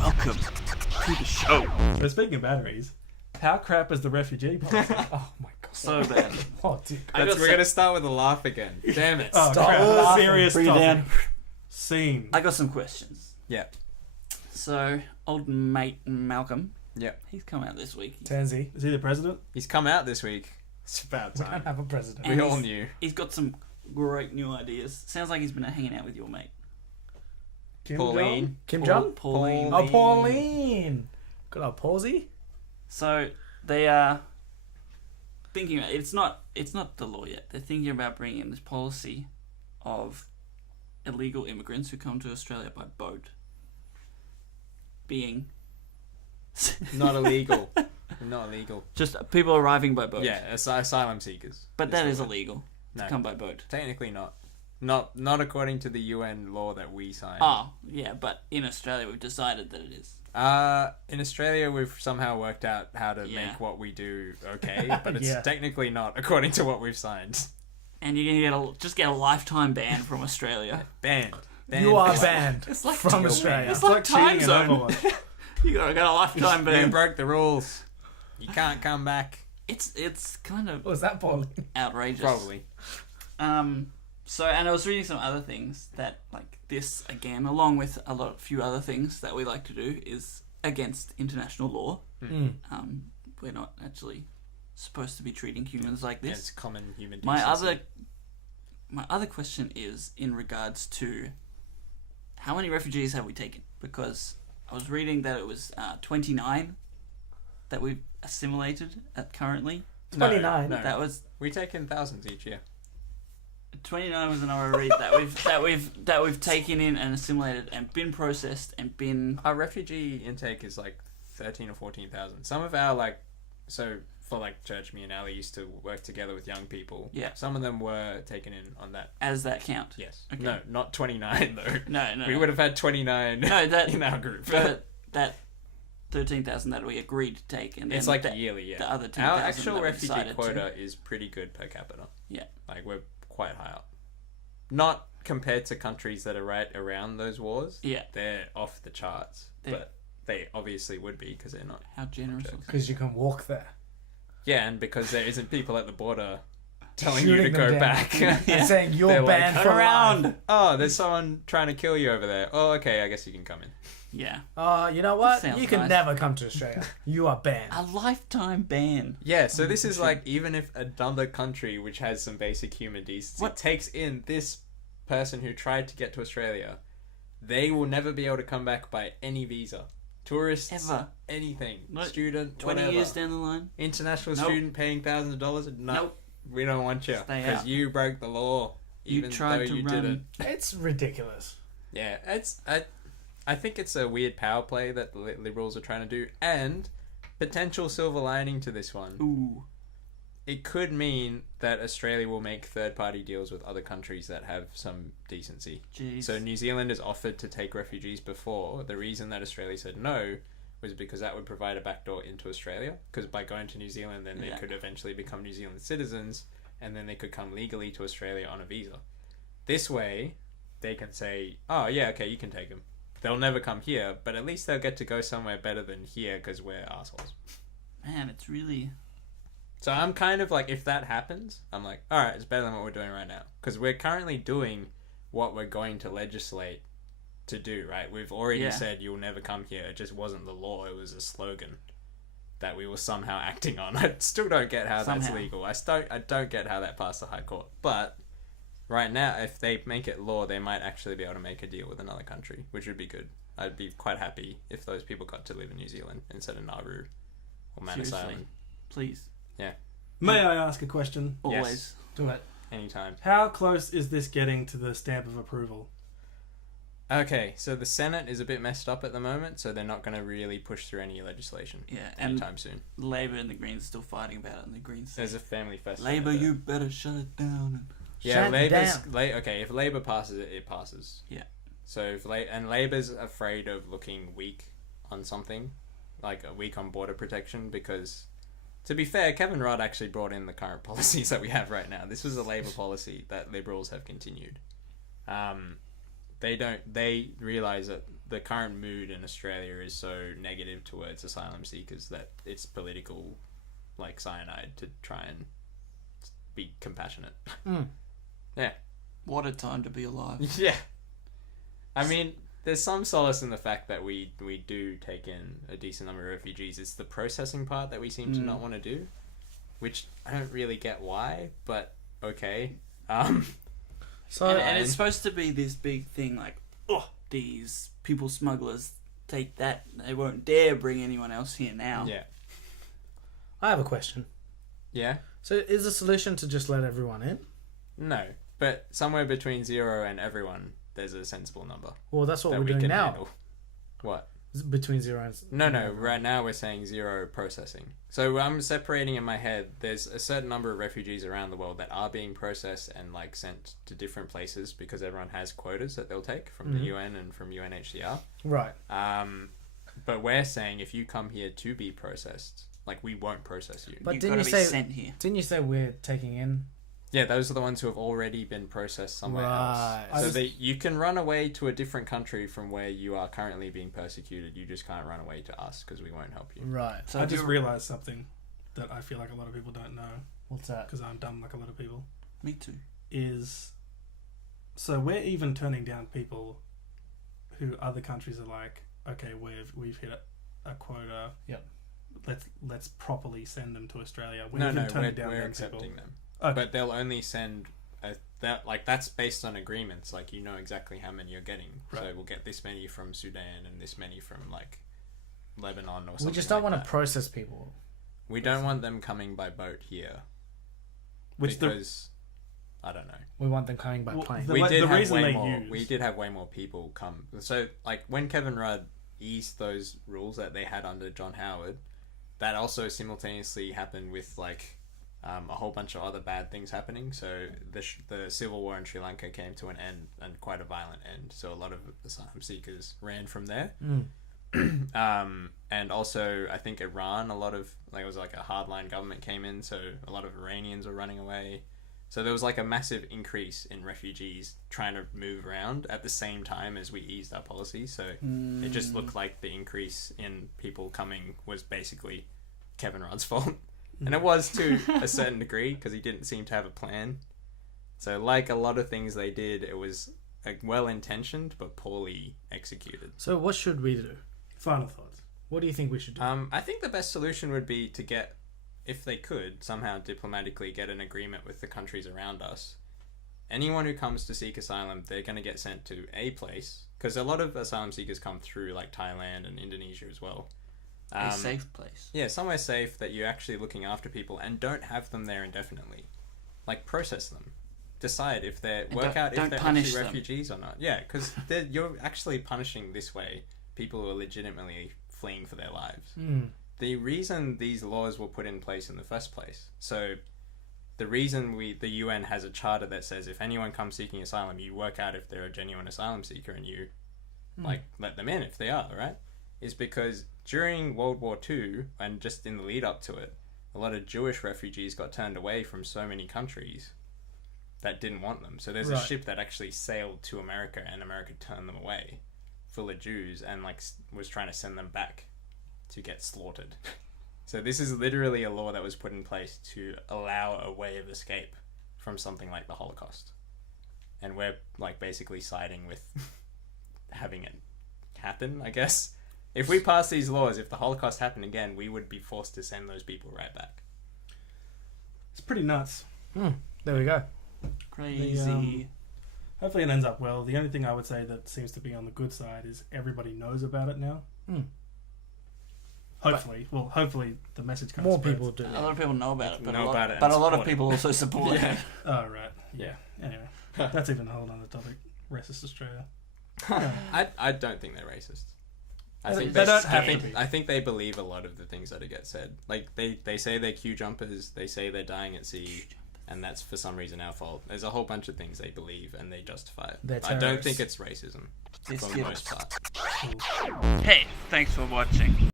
Welcome to the show. So speaking of batteries, how crap is the refugee policy? Oh my god. So bad. Oh, dude. We're going to start with a laugh again. Damn it. Oh, Stop crap. laughing. Serious Bring it topic. down. Scene. I got some questions. Yeah. So, old mate Malcolm, Yeah. he's come out this week. Tansy. Is he the president? He's come out this week. It's about We don't time. have a president. We all knew. He's got some great new ideas. Sounds like he's been hanging out with your mate. Kim Pauline. Kim Jong? Pauline. Oh, Pauline. Good old Palsy. So, they are thinking about it's not the law yet. They're thinking about bringing in this policy of illegal immigrants who come to Australia by boat being Not illegal. Not illegal. just people arriving by boat. Yeah, asylum seekers. But That's that is the word. illegal to No. come by boat. Technically not. Not according to the UN law that we signed. Oh, yeah, but in Australia we've decided that it is. In Australia, we've somehow worked out how to Yeah. make what we do okay, but it's Yeah. technically not according to what we've signed. And you're going to get a lifetime ban from Australia. Banned. You are banned It's like from Australia. It's like time cheating zone. in Overwatch. You got a lifetime You ban. broke the rules. You can't come back. It's kind of Was that Pauline? outrageous. Probably. So, and I was reading some other things that, like this, again, along with few other things that we like to do, is against international law. Mm. We're not actually supposed to be treating humans like Yeah, this. it's common human My decency. other question is in regards to how many refugees have we taken? Because I was reading that it was 29 that we've assimilated at currently. 29. No. That was We take in thousands each year. 29 was the number I read that we've taken in and assimilated and been processed and been. Our refugee intake is like 13 or 14,000. Some of our for church, me and Ali used to work together with young people. Yeah. Some of them were taken in on that. As that count? Yes. Okay. No, not 29 though. No. We would have had 29 No, that in our group. that 13,000 that we agreed to take, and then It's like the, yearly, yeah. the other 2,000 Our that actual we refugee decided quota to. is pretty good per capita. Yeah. Like, we're quite high up. Not compared to countries that are right around those wars. Yeah. They're off the charts. But they obviously would be because they're not. How generous. Jokes. was it? Because you can walk there. Yeah, and because there isn't people at the border telling Shooting you to them go down. back. And saying you're They're like, banned Turn from around. life. Oh, there's someone trying to kill you over there. Oh, okay, I guess you can come in. Yeah. You know what? Sounds You can nice. never come to Australia. You are banned. A lifetime ban. Yeah, so this is like, even if another country which has some basic human decency What? takes in this person who tried to get to Australia, they will never be able to come back by any visa. Tourists, Ever. anything. No, Student, 20 whatever. years down the line. International Nope. student paying thousands of dollars? No, Nope. we don't want you. Stay Because out. you broke the law, You even tried though to you run. didn't. It's ridiculous. Yeah, I think it's a weird power play that the Liberals are trying to do, and potential silver lining to this one. Ooh. It could mean that Australia will make third-party deals with other countries that have some decency. Jeez. So New Zealand has offered to take refugees before. The reason that Australia said no was because that would provide a backdoor into Australia. Because by going to New Zealand, then they Yeah. could eventually become New Zealand citizens, and then they could come legally to Australia on a visa. This way, they can say, oh yeah, okay, you can take them. They'll never come here, but at least they'll get to go somewhere better than here because we're assholes. Man, it's really. So I'm kind of like, if that happens, I'm like, all right, it's better than what we're doing right now. Because we're currently doing what we're going to legislate to do, right? We've already Yeah. said you'll never come here. It just wasn't the law. It was a slogan that we were somehow acting on. I still don't get how that's Somehow. legal. I don't get how that passed the High Court. But right now, if they make it law, they might actually be able to make a deal with another country, which would be good. I'd be quite happy if those people got to live in New Zealand instead of Nauru or Manus Seriously. Island. Please. May I ask a question? Always. Do it. Anytime. How close is this getting to the stamp of approval? Okay, so the Senate is a bit messed up at the moment, so they're not going to really push through any legislation Yeah, and anytime soon. Labor and the Greens are still fighting about it, and the Greens say, There's a family fest. Labor, you better shut it down. Yeah, Shut Labor's down. okay. If Labor passes it, it passes. Yeah. So if Labor's afraid of looking weak on something, like a weak on border protection, because to be fair, Kevin Rudd actually brought in the current policies that we have right now. This was a Labor policy that Liberals have continued. They realise that the current mood in Australia is so negative towards asylum seekers that it's political, like cyanide, to try and be compassionate. Yeah. What a time to be alive. Yeah. I mean, there's some solace in the fact that we do take in a decent number of refugees. It's the processing part that we seem to not want to do, which I don't really get why, but okay. So And it's supposed to be this big thing, like, these people smugglers take that. They won't dare bring anyone else here now. Yeah. I have a question. Yeah? So is the solution to just let everyone in? No. But somewhere between 0 and everyone, there's a sensible number. Well, that's what that we're we doing can now. handle. What? Between 0 and... No. Right now we're saying 0 processing. So I'm separating in my head. There's a certain number of refugees around the world that are being processed and like sent to different places because everyone has quotas that they'll take from the UN and from UNHCR. Right. But we're saying if you come here to be processed, like we won't process you. But You've didn't got you to be say... sent here. Didn't you say we're taking in... Yeah, those are the ones who have already been processed somewhere Right. else. So that you can run away to a different country from where you are currently being persecuted. You just can't run away to us because we won't help you. Right. So I just realised something that I feel like a lot of people don't know, What's that? because I'm dumb like a lot of people, Me too. is... So we're even turning down people who other countries are like, okay, we've hit a quota. Yep. Let's properly send them to Australia. We're No, even we're turning down them accepting people. them. Okay. But they'll only send that's based on agreements. Like you know exactly how many you're getting. Right. So we'll get this many from Sudan and this many from like Lebanon or something. We just don't like want that. to process people. We don't want them coming by boat here. Because I don't know. We want them coming by Well, plane. the We did have reason way they more. use- We did have way more people come. So like when Kevin Rudd eased those rules that they had under John Howard, that also simultaneously happened with like a whole bunch of other bad things happening. So the civil war in Sri Lanka came to an end, and quite a violent end. So a lot of asylum seekers ran from there. And also I think Iran, a lot of like it was like a hardline government came in, so a lot of Iranians were running away. So there was like a massive increase in refugees trying to move around at the same time as we eased our policy. So it just looked like the increase in people coming was basically Kevin Rudd's fault. And it was to a certain degree because he didn't seem to have a plan. So like a lot of things they did, it was well-intentioned but poorly executed. So what should we do? Final thoughts. What do you think we should do? I think the best solution would be to get, if they could, somehow diplomatically get an agreement with the countries around us. Anyone who comes to seek asylum, they're going to get sent to a place. Because a lot of asylum seekers come through like Thailand and Indonesia as well. A safe place. Yeah, somewhere safe that you're actually looking after people and don't have them there indefinitely. Like, process them. Decide if they're... And Work out if don't they're punish actually them. refugees or not. Yeah, because you're actually punishing this way people who are legitimately fleeing for their lives. The reason these laws were put in place in the first place, so the reason the UN has a charter that says if anyone comes seeking asylum, you work out if they're a genuine asylum seeker and you like let them in if they are, right? Is because during World War II and just in the lead up to it, a lot of Jewish refugees got turned away from so many countries that didn't want them. So there's a Right. ship that actually sailed to America and America turned them away full of Jews and like was trying to send them back to get slaughtered. So this is literally a law that was put in place to allow a way of escape from something like the Holocaust. And we're like basically siding with having it happen, I guess. If we pass these laws, if the Holocaust happened again, we would be forced to send those people right back. It's pretty nuts. There we go. Crazy. Hopefully it ends up well. The only thing I would say that seems to be on the good side is everybody knows about it now. Hopefully. Hopefully the message kind More of spreads. people do. A lot of people know about it, but Know about it and but a lot of support it. people also support it. Oh, right. Yeah. Anyway, that's even a whole other topic. Racist Australia. I don't think they're racist. I They think don't have to be. I think they believe a lot of the things that get said. Like they say they're queue jumpers, they say they're dying at sea, and that's for some reason our fault. There's a whole bunch of things they believe and they justify it. They're I don't terrorists. think it's racism It's for the good. most part. Hey, thanks for watching.